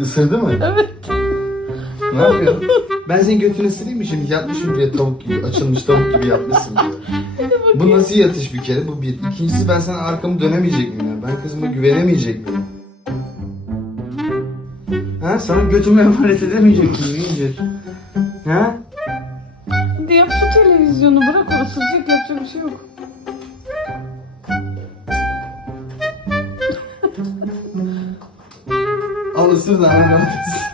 Isırdı mı? Evet. Ne yapıyorsun? Ben senin götünü ısırayım mı şimdi? Yatmışım buraya tavuk gibi, açılmış tavuk gibi yatmışsın burada. Bu nasıl yatış bir kere? Bu bir. İkincisi ben sana arkamı dönemeyecek miyim ya? Ben kızıma güvenemeyecek miyim? Ha? Sana götümü emanet edemeyecek miyim iyice? Ha? Hadi yap şu televizyonu, bırak o ısıracak, yapacak bir şey yok. Al ısır da anam rahat etsin.